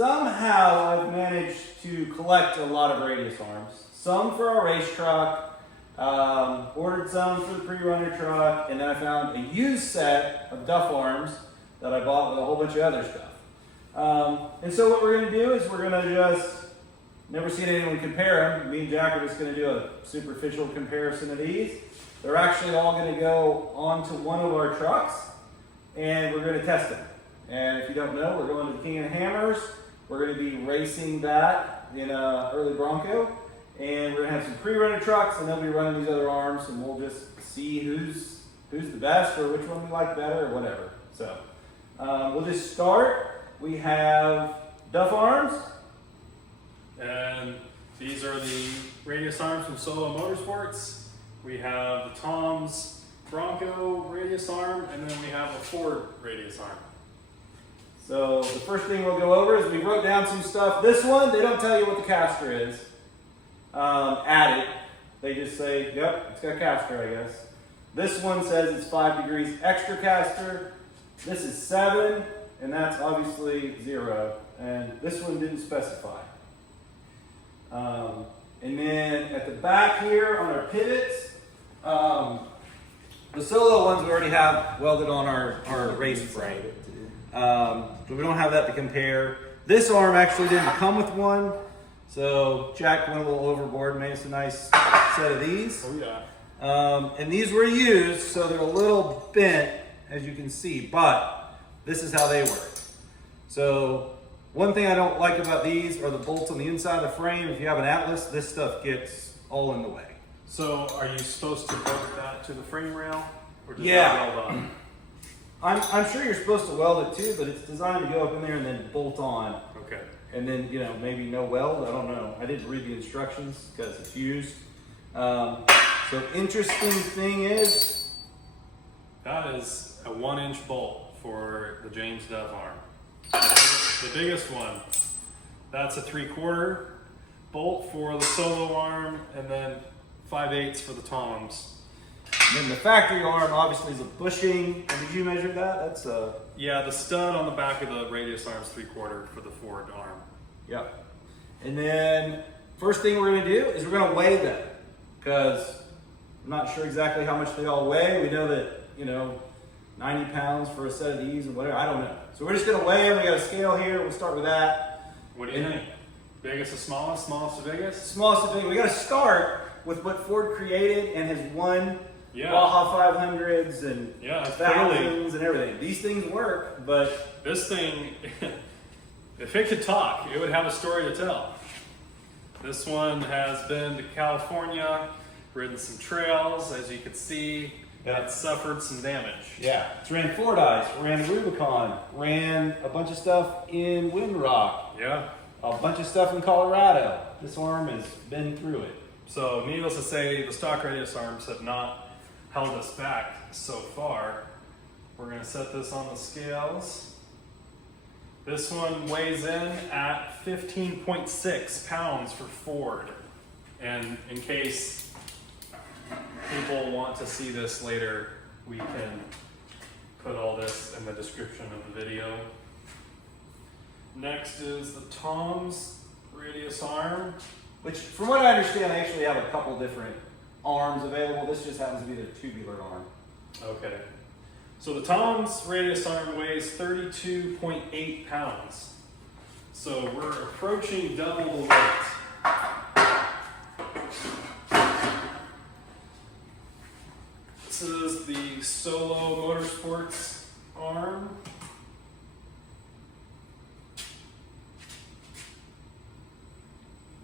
Somehow I've managed to collect a lot of radius arms. Some for our race truck, ordered some for the pre-runner truck, and then I found a used set of Duff arms that I bought with a whole bunch of other stuff. And so what we're going to do is we're going to just, never seen anyone compare them. Me and Jack are just going to do a superficial comparison of these. They're actually all going to go onto one of our trucks, and we're going to test them. And if you don't know, we're going to the King of the Hammers. We're going to be racing that in Early Bronco. And we're going to have some pre-runner trucks, and they'll be running these other arms, and we'll just see who's the best or which one we like better or whatever. So we'll just start. We have Duff arms. And these are the radius arms from Solo Motorsports. We have the Tom's Bronco radius arm, and then we have a Ford radius arm. So the first thing we'll go over is we wrote down some stuff. This one, they don't tell you what the caster is. Add it. They just say, yep, it's got caster, I guess. This one says it's 5 degrees extra caster. This is 7, and that's obviously 0. And this one didn't specify. And then at the back here on our pivots, the Solo ones we already have welded on our race frame. So we don't have that to compare. This arm actually didn't come with one, so Jack went a little overboard and made us a nice set of these. Oh yeah. And these were used, so they're a little bent, as you can see, but this is how they work. So one thing I don't like about these are the bolts on the inside of the frame. If you have an Atlas, this stuff gets all in the way. So are you supposed to bolt that to the frame rail? Or does Yeah. that weld on? I'm sure you're supposed to weld it too, but it's designed to go up in there and then bolt on. Okay. And then, maybe no weld, I don't know. I didn't read the instructions because it's used. So interesting thing is, that is a 1-inch bolt for the James Duff arm. The biggest one, that's a 3/4 bolt for the Solo arm, and then 5/8 for the Tom's. and then the factory arm obviously is a bushing. And did you measure that? That's a, Yeah, the stud on the back of the radius arm is 3/4 for the Ford arm. yep. And then first thing we're gonna do is we're gonna weigh them because I'm not sure exactly how much they all weigh. We know that, 90 pounds for a set of these and whatever, I don't know. So we're just gonna weigh them. We got a scale here. We'll start with that. What do you think? Biggest to smallest, smallest to biggest? Smallest of big. We got to start with what Ford created and has won Yeah. Baja 500s and Yeah, it's thousands and everything. These things work, but This thing, if it could talk, it would have a story to tell. This one has been to California, ridden some trails, as you can see. Yeah. It suffered some damage. yeah, it's ran Fordyce, ran Rubicon, ran a bunch of stuff in Windrock, Yeah. a bunch of stuff in Colorado. This arm has been through it. So needless to say, the stock radius arms have not held us back so far. We're going to set this on the scales. This one weighs in at 15.6 pounds for Ford. And in case people want to see this later, we can put all this in the description of the video. Next is the Tom's radius arm. Which, from what I understand, they actually have a couple different arms available. This just happens to be the tubular arm. Okay. So the Tom's radius arm weighs 32.8 pounds. So we're approaching double the weight. This is the Solo Motorsports arm.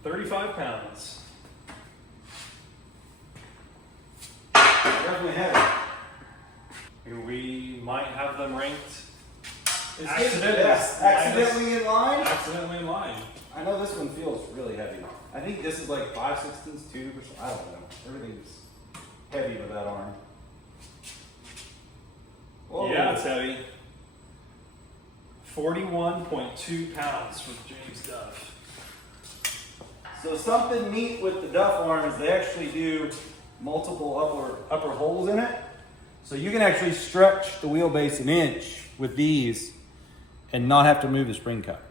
£35. Definitely heavy. We might have them ranked Is Accidentally. this accidentally in line? accidentally in line. I know this one feels really heavy. I think this is like 5/16 tube or something. I don't know. Everything's heavy with that arm. Whoa. Yeah, it's heavy. 41.2 pounds for James Duff. So something neat with the Duff arm is they actually do multiple upper holes in it. So you can actually stretch the wheelbase an inch with these and not have to move the spring cup.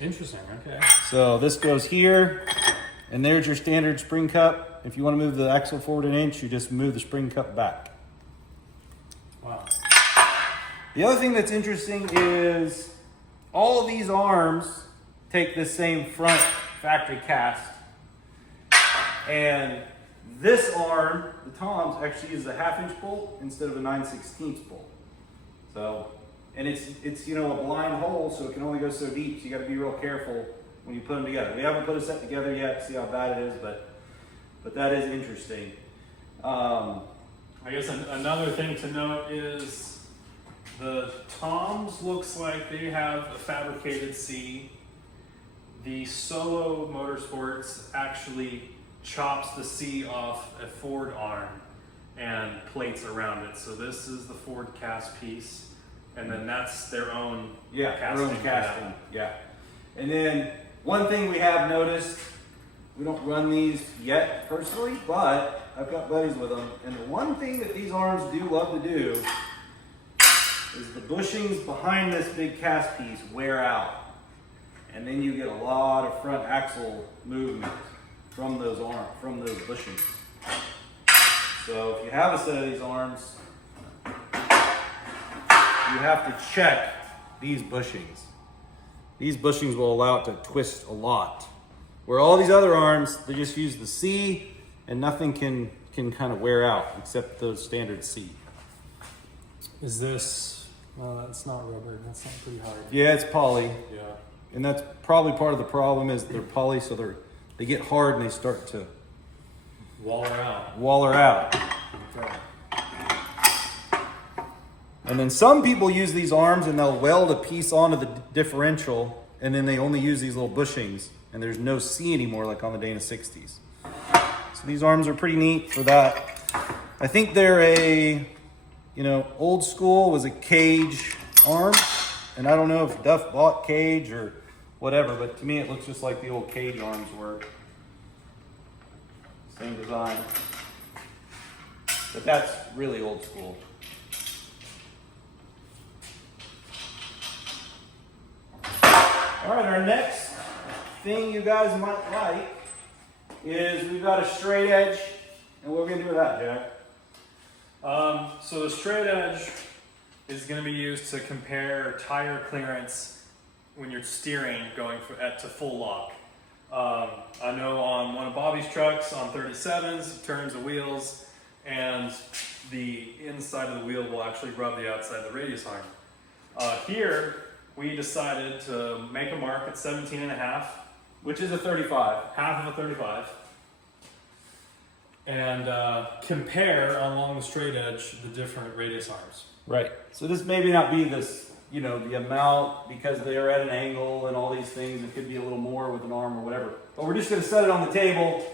Interesting. Okay. So this goes here, and there's your standard spring cup. If you want to move the axle forward an inch, you just move the spring cup back. Wow. The other thing that's interesting is all of these arms take the same front factory cast. And this arm, the Tom's, actually uses a 1/2 inch bolt instead of a 9/16 bolt. So, and it's you know, a blind hole, so it can only go so deep. So you got to be real careful when you put them together. We haven't put a set together yet to see how bad it is, but that is interesting. I guess another thing to note is the Toms looks like they have a fabricated C. The Solo Motorsports actually chops the C off a forward arm and plates around it. So this is the forward cast piece, and then that's their own casting. Yeah. And then one thing we have noticed, we don't run these yet personally, but I've got buddies with them, and the one thing that these arms do love to do is the bushings behind this big cast piece wear out. And then you get a lot of front axle movement from those bushings. So if you have a set of these arms, you have to check these bushings. These bushings will allow it to twist a lot. Where all these other arms, they just use the C and nothing can kind of wear out except the standard C. Is this, well, that's not rubber, that's not pretty hard. Yeah, it's poly. Yeah. And that's probably part of the problem is they're poly, so they get hard and they start to waller out. Okay. And then some people use these arms and they'll weld a piece onto the differential, and then they only use these little bushings, and there's no C anymore like on the Dana 60s. So these arms are pretty neat for that. I think they're old school was a cage arm, and I don't know if Duff bought cage or whatever, but to me it looks just like the old cage arms were. Same design. But that's really old school. All right, our next thing you guys might like is we've got a straight edge, and what are we gonna do with that, Jack? So the straight edge is going to be used to compare tire clearance when you're steering going to full lock. I know on one of Bobby's trucks on 37s, it turns the wheels and the inside of the wheel will actually rub the outside of the radius arm. Here, we decided to make a mark at 17.5, Which is a 35. half of a 35, and compare along the straight edge the different radius arms. Right. So this maybe not be this, the amount because they're at an angle and all these things. It could be a little more with an arm or whatever. But we're just going to set it on the table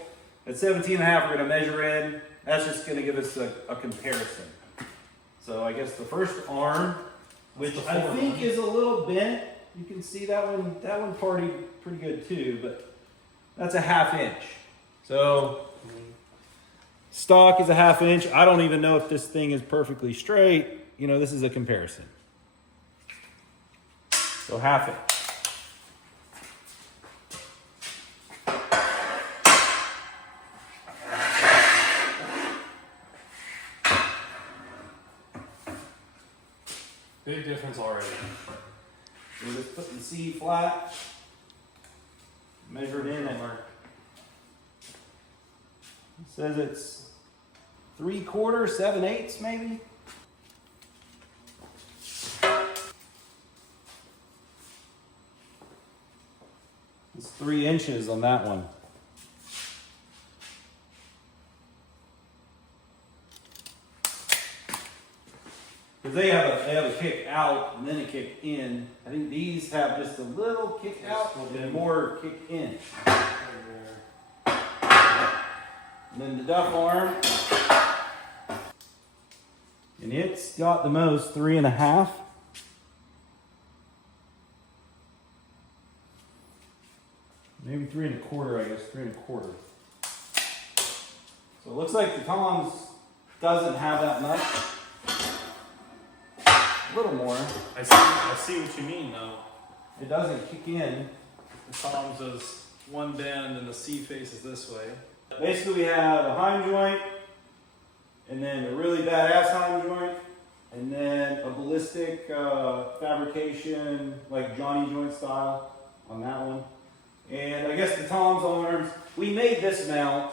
at 17.5. We're going to measure in. That's just going to give us a comparison. So I guess the first arm, which I think is a little bent. You can see that one partied pretty good too, but that's a 1/2 inch. So stock is a 1/2 inch. I don't even know if this thing is perfectly straight. This is a comparison. So 1/2 inch. Big difference already. So just put the C flat, measure it in, and it says it's 3/4, 7/8 maybe. It's 3 inches on that one. Because they have a kick out and then a kick in. I think these have just a little kick out and more kick in. And then the Duff arm, and it's got the most 3.5. Maybe 3.25, I guess, 3.25. So it looks like the Tom's doesn't have that much. A little more. I see what you mean though. It doesn't kick in. The Tom's is one bend and the C faces this way. Basically, we have a Heim joint, and then a really badass Heim joint, and then a ballistic fabrication, like Johnny joint style on that one. And I guess the Tom's arms, we made this mount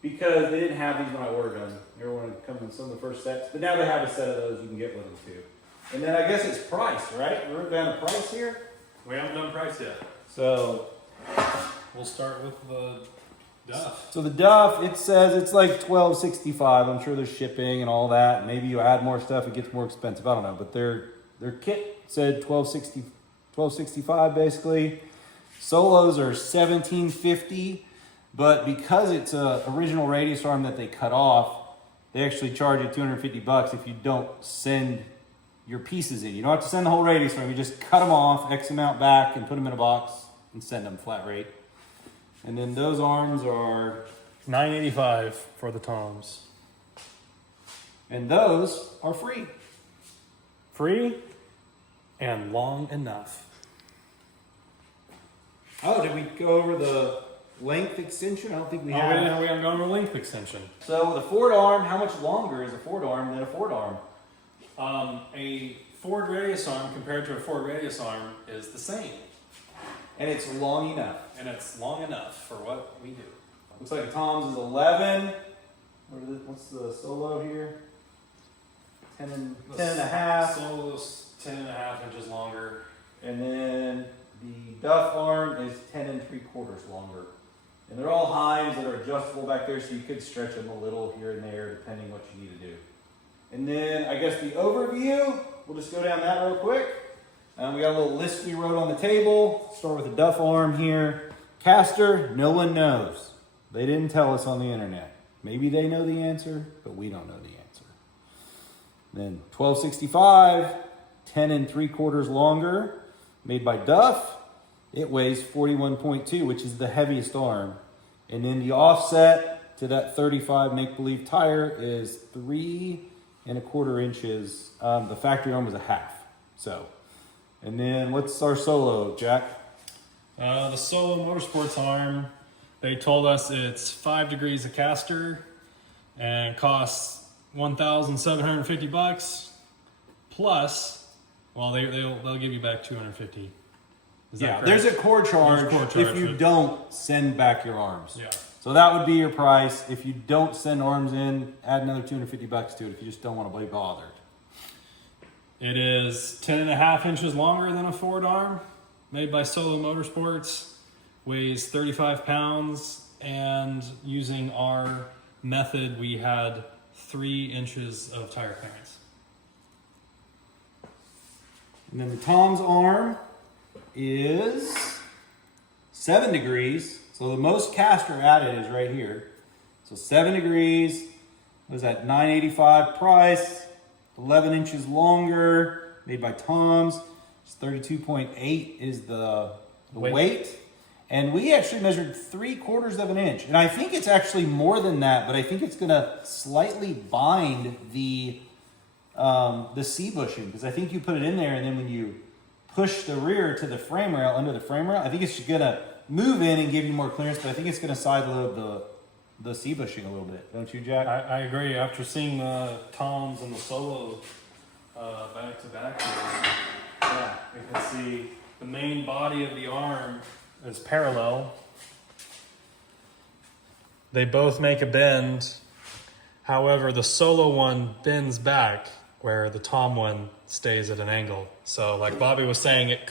because they didn't have these when I ordered them. Everyone come in some of the first sets, but now they have a set of those you can get with them too. And then I guess it's price, right? We're down to price here. We haven't done price yet. So We'll start with the Duff. So the Duff, it says it's like $12.65. I'm sure there's shipping and all that. Maybe you add more stuff, it gets more expensive. I don't know, but their kit said $12.65 basically. Solos are $17.50, but because it's a original radius arm that they cut off, they actually charge you $250 if you don't send your pieces in. You don't have to send the whole radius arm. You just cut them off, X amount back, and put them in a box and send them flat rate. And then those arms are $9.85 for the Toms. And those are free. Free and long enough. Oh, did we go over the length extension? I don't think we have. We haven't gone over length extension. So the Ford arm, how much longer is a Ford arm than a Ford arm? A Ford radius arm compared to a Ford radius arm is the same. And it's long enough. And it's long enough for what we do. Looks like a Tom's is 11. What's the Solo here? 10 and a half. Solo's 10.5 inches longer. And then the Duff arm is 10 3/4 longer. And they're all Heims that are adjustable back there, so you could stretch them a little here and there depending what you need to do. And then I guess the overview, we'll just go down that real quick. We got a little list we wrote on the table. Start with the Duff arm here. Caster, no one knows. They didn't tell us on the internet. Maybe they know the answer, but we don't know the answer. Then 1265, 10 3/4 longer, made by Duff. It weighs 41.2, which is the heaviest arm. And then the offset to that 35 make-believe tire is 3 1/4 inches. The factory arm was a half. So, and then what's our Solo, Jack? The Solo Motorsports arm, they told us it's 5 degrees of caster and costs $1,750 plus, well, they'll give you back $250. Is that correct? There's a core charge, There's a core charge if you don't send back your arms. Yeah. So that would be your price. If you don't send arms in, add another $250 to it if you just don't want to be bothered. It is 10.5 inches longer than a Ford arm, made by Solo Motorsports, weighs 35 pounds, and using our method, we had 3 inches of tire clearance. And then the Tom's arm is 7 degrees. So the most caster added is right here. So 7 degrees, what is that, $9.85 price, 11 inches longer, made by Tom's. It's 32.8 is the weight. And we actually measured 3/4 of an inch. And I think it's actually more than that, but I think it's gonna slightly bind the C bushing, because I think you put it in there and then when you push the rear to the frame rail, under the frame rail, I think it's gonna move in and give you more clearance, but I think it's gonna side load the C bushing a little bit. Don't you, Jack? I agree. After seeing the Toms and the Solo back to back here, yeah, you can see the main body of the arm is parallel. They both make a bend. However, the Solo one bends back where the Tom one stays at an angle. So like Bobby was saying, it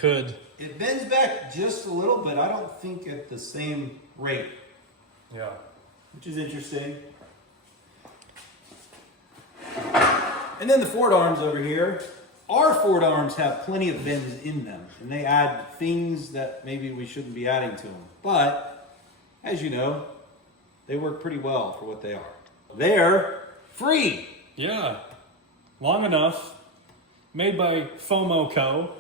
bends back just a little bit. I don't think at the same rate. Yeah. Which is interesting. And then the Ford arms over here. Our Ford arms have plenty of bends in them, and they add things that maybe we shouldn't be adding to them. But, as you know, they work pretty well for what they are. They're free. Yeah. Long enough. Made by FOMO Co.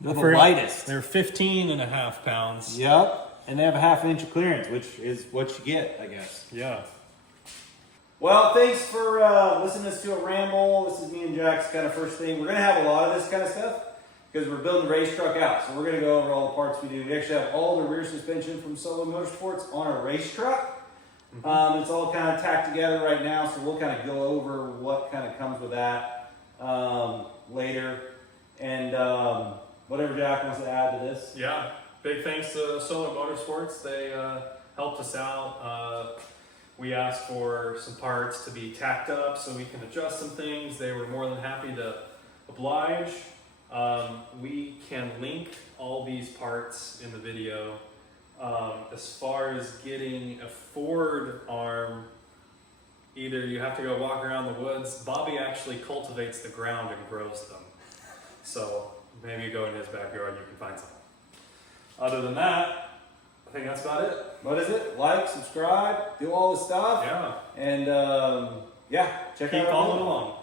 They're the lightest. They're 15.5 pounds. Yep. And they have a 1/2 inch of clearance, which is what you get, I guess. Yeah. Well, thanks for listening to a ramble. This is me and Jack's kind of first thing. We're going to have a lot of this kind of stuff. because we're building the race truck out. So we're going to go over all the parts we do. We actually have all the rear suspension from Solo Motorsports on a race truck. It's all kind of tacked together right now, so we'll kind of go over what kind of comes with that later. And whatever Jack wants to add to this. Yeah, big thanks to Solo Motorsports. They helped us out. We asked for some parts to be tacked up so we can adjust some things. They were more than happy to oblige. We can link all these parts in the video. As far as getting a forward arm, either you have to go walk around the woods. Bobby actually cultivates the ground and grows them. So maybe you go in his backyard, you can find some. Other than that, I think that's about it. What is it? Like, subscribe, do all the stuff. Yeah. And yeah, check Keep out our following video. along.